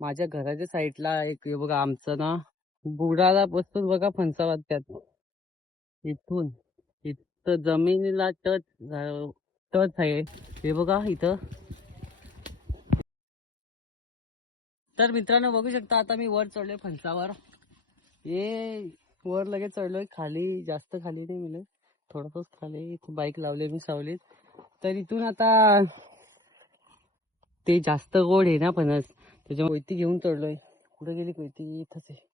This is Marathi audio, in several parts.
माझ्या घराच्या साईडला एक हे बघा आमचं ना बुडाला बसून बघा फणसावर त्यात इथून इथं जमिनीला टच आहे हे बघा इथं. तर मित्रांनो बघू शकता आता मी वर चढलोय फणसावर. हे वर लगेच चढलोय, खाली जास्त खाली नाही मिळेल, थोडंसंच खाली. इथे बाईक लावले मी सावलीत. तर इथून आता ते जास्त गोड आहे ना फणस, त्याच्यामुळे कोयती घेऊन चढलोय. कुठे गेली कोयती? इथंच आहे.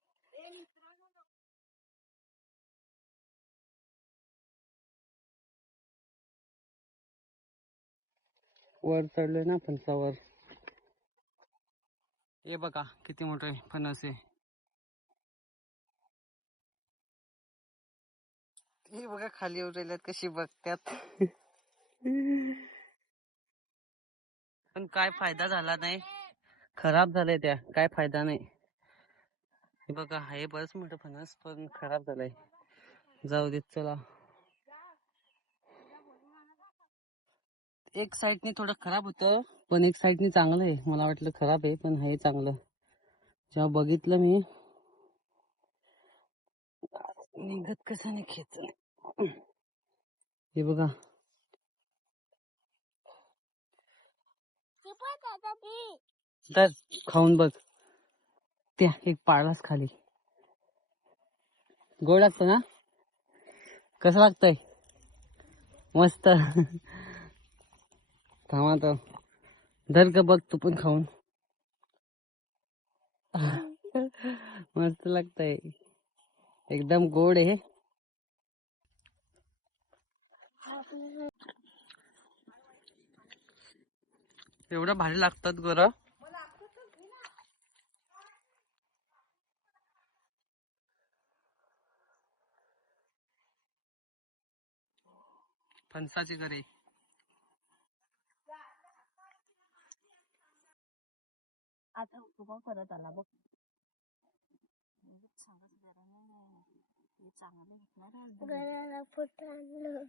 वर चढलोय ना फणसावर. हे बघा किती मोठं फणस आहे. हे बघा खाली उतरल्यात कशी बघत्यात. पण काय फायदा झाला नाही, खराब झालंय त्या, काय फायदा नाही. हे बघा हे बरंच मोठं फणस पण खराब झालंय. जाऊ देत चला. एक साईडने थोडं खराब होतं पण एक साईडने चांगलं आहे. मला वाटलं खराब आहे पण हे चांगलं. जेव्हा बघितलं मी निघत कसं नाही खेच. हे बघा तर खाऊन बघ. त्या एक पाळलाच खाली. गोड लागतं ना? कसं लागतंय? मस्त. थांबा तर धर का बघ तू पण खाऊन. मस्त लागतंय, एकदम गोड आहे. एवढं भारी लागतात गोरा. फणसाचे गरे. आता उभा करत आला बघ. गळ्याला फोटो आणलं.